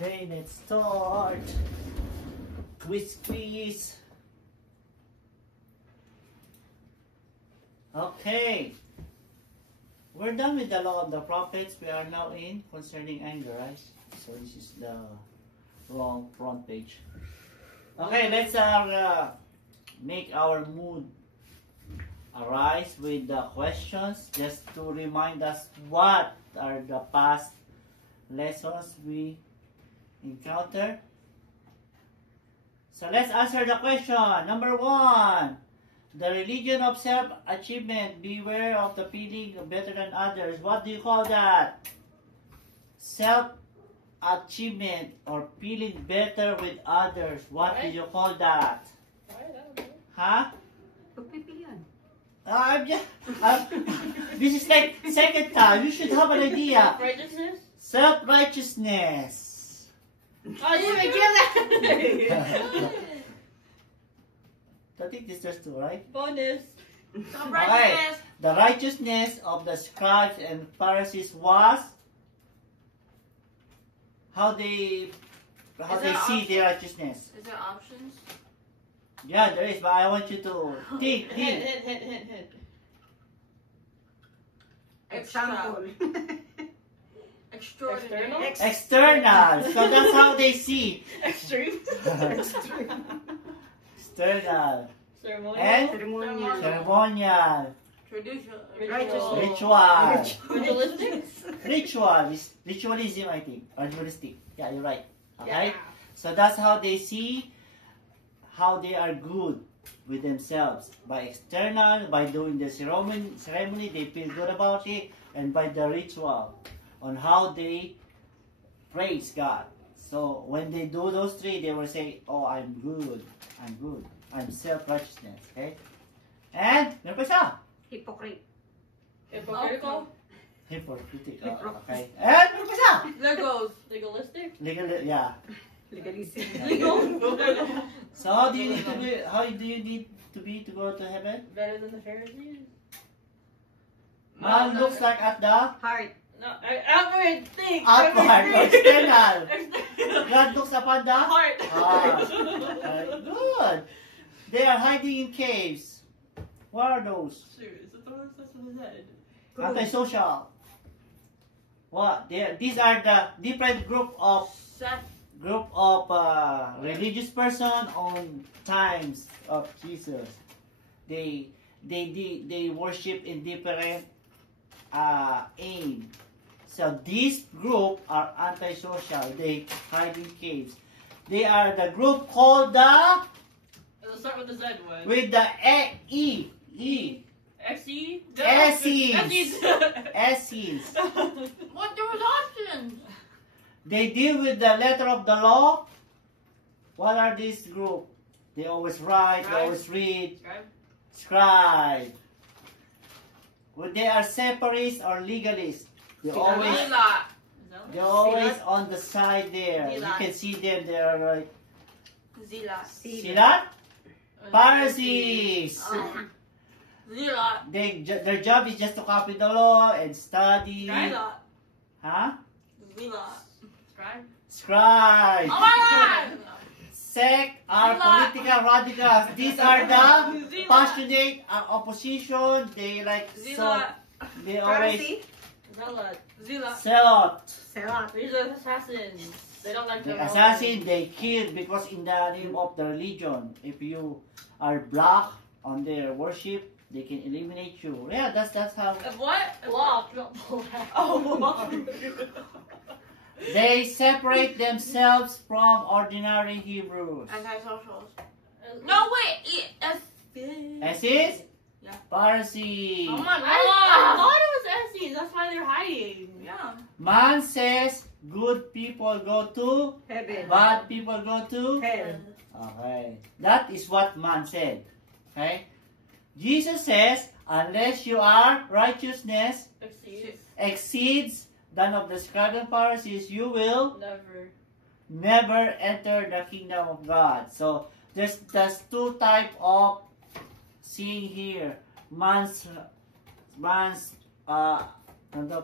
Okay, let's start. Quiz. Okay. We're done with the law of the prophets. We are now in concerning anger, right? So this is the wrong front page. Okay, let's make our mood arise with the questions just to remind us what are the past lessons we encountered. So let's answer the question. Number 1. The religion of self-achievement. Beware of the feeling better than others. What do you call that? Self-achievement or feeling better with others. What do you call that? Huh? This is like second time. You should have an idea. Self-righteousness? Self-righteousness. Oh, you didn't get that! I think this is two, right? Bonus. Okay. The righteousness of the scribes and Pharisees was how they see their righteousness. Is there options? Yeah, there is, but I want you to think. Hint. Example. Extraordinary. External. So that's how they see. Extreme. External. Ceremonial. And Ceremonial. ceremonial. Traditional. Ritual. Ritualistic. Ritualism, I think. Or ritualistic. Yeah, you're right. Okay? Yeah. So that's how they see how they are good with themselves. By external, by doing the ceremony, they feel good about it. And by the ritual, on how they praise God. So when they do those three, they will say, oh, I'm good. I'm self-righteousness. Okay? And, meron pa siya. Hypocrite. Hypocritical. Hypocritical. Okay. And, meron pa siya. Legalistic. Yeah. Legalism. Legal. So how do you need to be to go to heaven? Better than the Pharisees. Man looks like at the Heart. No, outward thing. outward, external. God looks upon the Heart. Very good. They are hiding in caves. What are those? Serious. That's what it said. Antisocial. What? These are the different group of religious person on times of Jesus. They worship in different aim. So this group are antisocial. They hide in caves. They are the group called the Let's start with the Z one. with the E. Essenes. Essenes. What? There was options. They deal with the letter of the law. What are this group? They always write, they always read. Scribe. Well, they are separatists or legalists. They're always on the side there. You can see them. They are like Silat. Pharisees. Their job is just to copy the law and study. Huh? Scribe. Oh my God! Sect are political radicals. These are the passionate opposition. They like so. They always zealot. These are assassins. They don't like The the assassin they kill because in the name of the religion. If you are black on their worship, they can eliminate you. Yeah, that's how. What? Block, not black. Oh, They separate themselves from ordinary Hebrews. Antisocials. No, wait. Essenes? Yeah. Pharisees. Oh my God. I thought it was Essenes. That's why they're hiding. Yeah. Man says good people go to Heaven. bad people go to Hell. Okay. That is what man said. Okay? Jesus says, unless your righteousness exceeds that of the scribes and Pharisees, you will never enter the kingdom of God. So there's two type of seeing here. Man's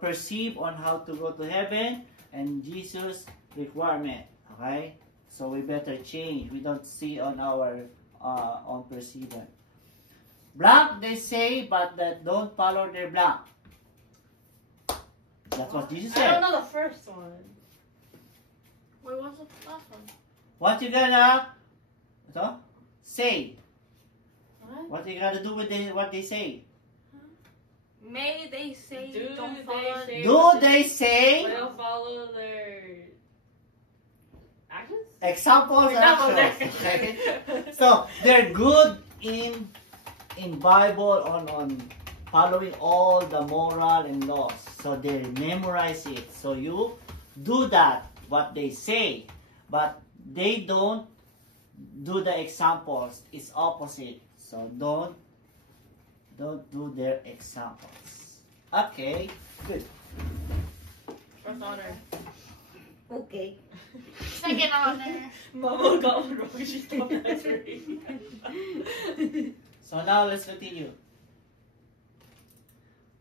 perceive on how to go to heaven, and Jesus' requirement. Okay, so we better change. We don't see on our on precedent. Blank they say, but that don't follow their blank. That's what Jesus I don't said. know the first one. Wait, what's the last one? What you gonna say? What? What you gotta do with what they say? May they say Do don't they follow. say- Do they say Will follow their actions? examples and Examples. actions? Okay. So they're good in Bible on following all the moral and laws. So they memorize it. So you do that what they say, but they don't do the examples. It's opposite. So don't do their examples. Okay, good. First honor. Okay. Second honor. Mama got one wrong. She stopped answering. So now let's continue.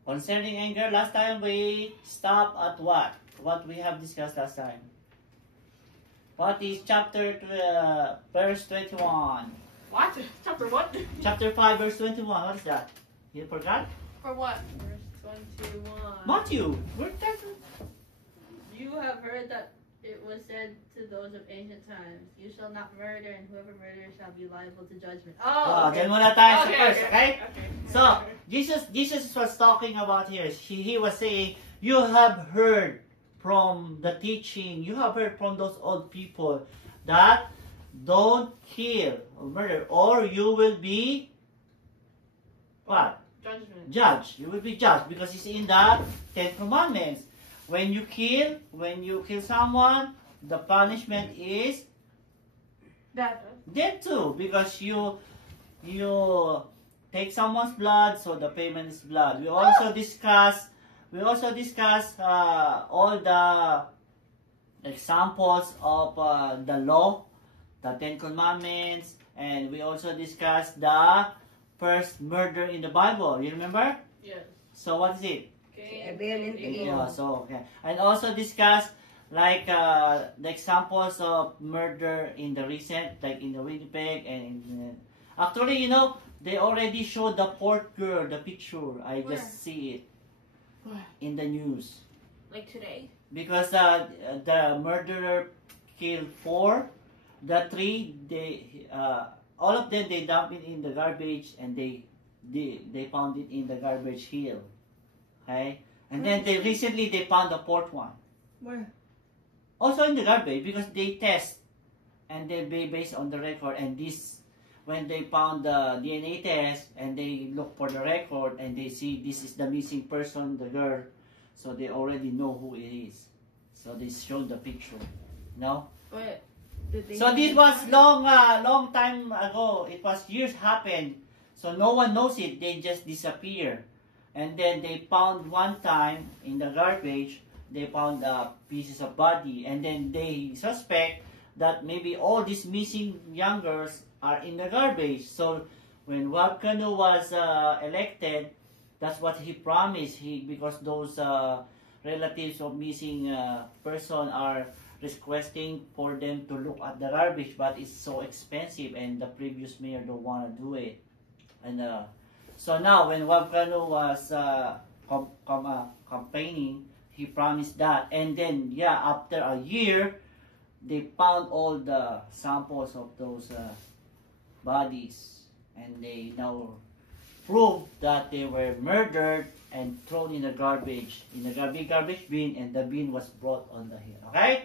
Concerning anger, last time we stopped at what? What we have discussed last time. What is verse 21? What? Chapter what? Chapter 5, verse 21. What is that? You forgot? For what? Verse 21. Matthew. Where's that? You have heard that it was said to those of ancient times, you shall not murder, and whoever murders shall be liable to judgment. Oh, okay. Then muna tayo sa Okay, verse, okay? okay. So, Jesus was talking about here. He was saying, you have heard from the teaching, you have heard from those old people that don't kill or murder, or you will be what? Judgment. Judged. You will be judged because it's in the Ten Commandments. When you kill someone, the punishment is That. death too, because you take someone's blood, so the payment is blood. We also discuss all the examples of the law, the Ten Commandments, and we also discussed the first murder in the Bible. You remember? Yes. So what is it? Abel and Cain. Yeah, so okay. And also discuss like the examples of murder in the recent, like in the Winnipeg and in, actually, you know, they already showed the Port Girl, the picture. I Where? just see it Where? in the news Like today? because the murderer killed 4, the 3 they all of them they dumped it in the garbage and they found it in the garbage hill. Okay, and then they recently they found the 4th one. Where? Also in the garbage because they test and they based on the record, and this when they found the DNA test and they look for the record and they see this is the missing person, the girl, so they already know who it is. So they showed the picture. No? But So this was long time ago. It was years happened. So no one knows it. They just disappear. And then they found one time in the garbage, they found pieces of body. And then they suspect that maybe all these missing young girls are in the garbage. So when Wab Kanu was elected, that's what he promised. Because those relatives of missing person are requesting for them to look at the garbage, but it's so expensive and the previous mayor don't want to do it. And so now when Wab Kanu was campaigning, he promised that. And then, yeah, after a year, they found all the samples of those bodies. And they now proved that they were murdered and thrown in the garbage garbage bin, and the bin was brought on the hill. Okay?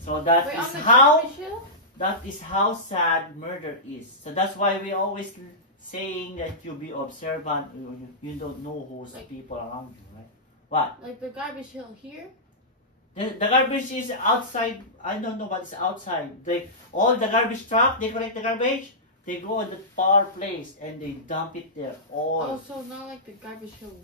So that wait, is on the how garbage hill? that is how sad murder is. So that's why we always saying that you be observant. You don't know who's the people around you, right? What? Like the garbage hill here? The garbage is outside. I don't know what's outside. All the garbage truck, they collect the garbage. They go in the far place and they dump it there. All. Oh, so not like the garbage hill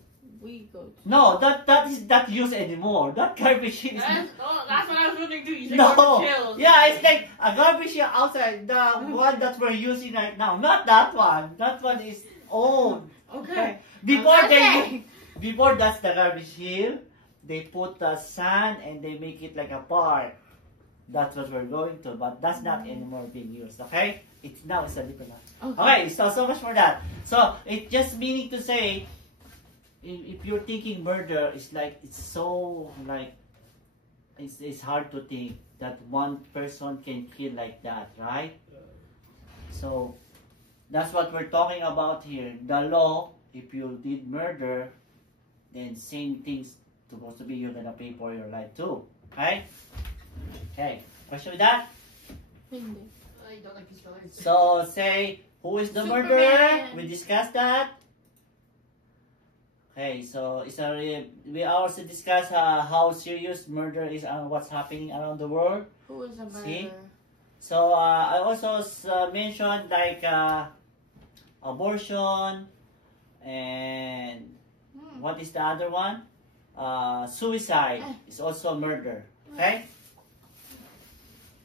we go to. No, that is not used anymore. That garbage is. That's what I was wondering too. You said No. garbage hill. Yeah, it's like a garbage here outside. The one that we're using right now. Not that one. That one is old. Okay. Before Okay. before that's the garbage hill. they put the sand and they make it like a park. That's what we're going to, but that's not anymore being used, okay? It's now it's a different one. Okay, so much for that. So it's just meaning to say, if you're thinking murder, it's like it's so like it's hard to think that one person can kill like that, right? So that's what we're talking about here. The law, if you did murder, then same things supposed to be you're gonna pay for your life too. Okay? Okay. Question with that? I don't like his colors. So say who is the murderer? Superman. We discussed that. Okay, so we also discussed how serious murder is and what's happening around the world. Who is a murderer? See? So I also mentioned like abortion and what is the other one? Suicide is also murder. Okay?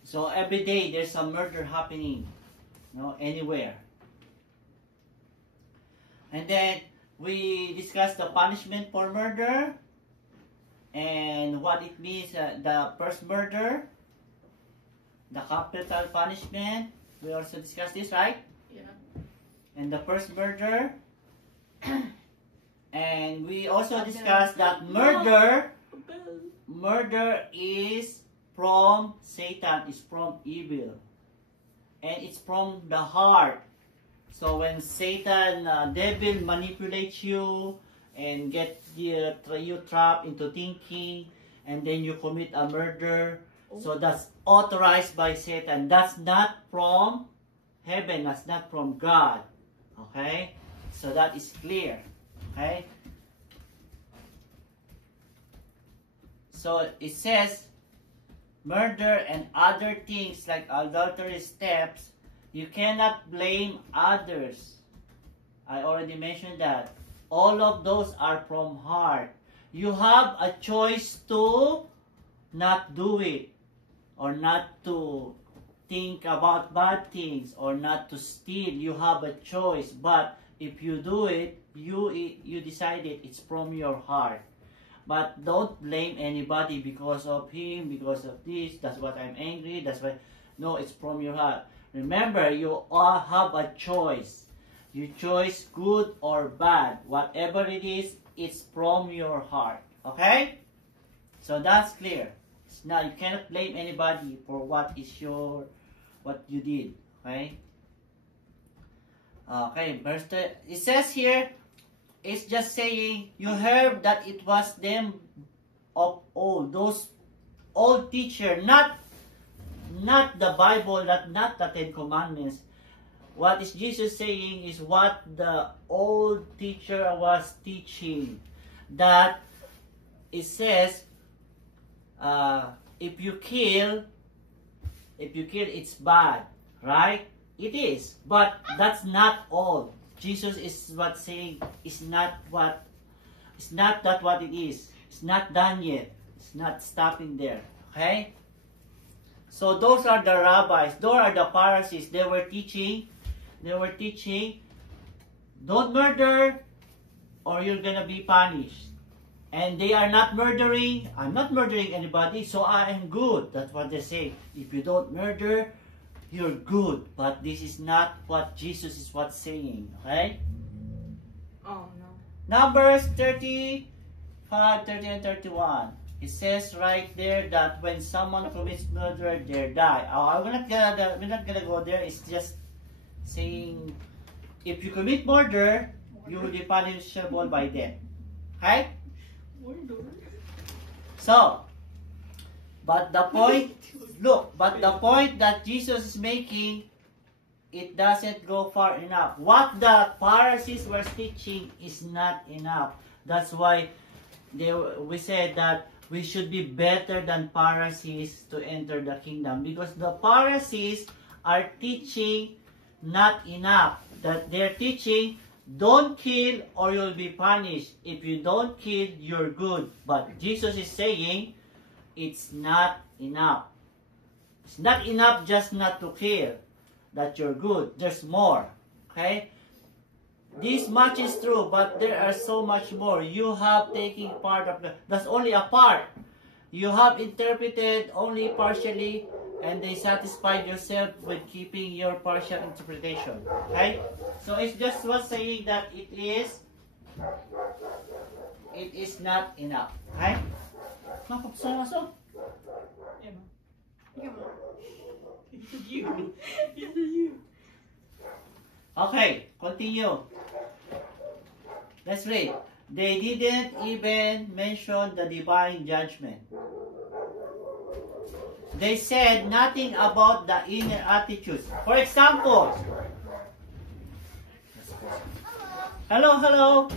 So every day there's some murder happening, anywhere. And then we discussed the punishment for murder and what it means, the first murder, the capital punishment. We also discussed this, right? Yeah. And the first murder. And we also discussed that murder is from Satan, is from evil. And it's from the heart. So when Satan, devil manipulates you and get you trapped into thinking, and then you commit a murder, so that's authorized by Satan. That's not from heaven. That's not from God. Okay? So that is clear. Okay? So it says, murder and other things like adultery steps, you cannot blame others. I already mentioned that. All of those are from heart. You have a choice to not do it, or not to think about bad things, or not to steal. You have a choice. But if you do it, you decided it's from your heart. But don't blame anybody because of him, because of this. That's what I'm angry. That's why. No, it's from your heart. Remember, you all have a choice. You choose good or bad. Whatever it is, it's from your heart. Okay? So that's clear. Now you cannot blame anybody for what you did. Okay? Okay, verse 3. It says here, it's just saying, you heard that it was them of old, those old teacher, not the Bible, not the Ten Commandments. What is Jesus saying is what the old teacher was teaching. That it says, if you kill, it's bad, right? It is, but that's not all. Jesus is what saying is not that what it is. It's not done yet. It's not stopping there. Okay? So those are the rabbis. Those are the Pharisees. They were teaching, don't murder or you're gonna be punished. And they are not murdering. I'm not murdering anybody, so I am good. That's what they say. If you don't murder, you're good. But this is not what Jesus is saying. Okay? Oh no. Numbers 35, 30, and 31. It says right there that when someone commits murder, they die. We're not gonna go there. It's just saying, if you commit murder, you will be punishable by death. Okay? So, but the point that Jesus is making, it doesn't go far enough. What the Pharisees were teaching is not enough. That's why we said that we should be better than Pharisees to enter the kingdom. Because the Pharisees are teaching not enough. That they're teaching, don't kill or you'll be punished. If you don't kill, you're good. But Jesus is saying, it's not enough. It's not enough just not to kill, that you're good. There's more. Okay? This much is true, but there are so much more. You have taken part of that's only a part. You have interpreted only partially, and they satisfied yourself with keeping your partial interpretation. Okay? So it's just was saying that it is not enough. Okay? Okay, continue. Let's read. They didn't even mention the divine judgment. They said nothing about the inner attitudes. For example, hello.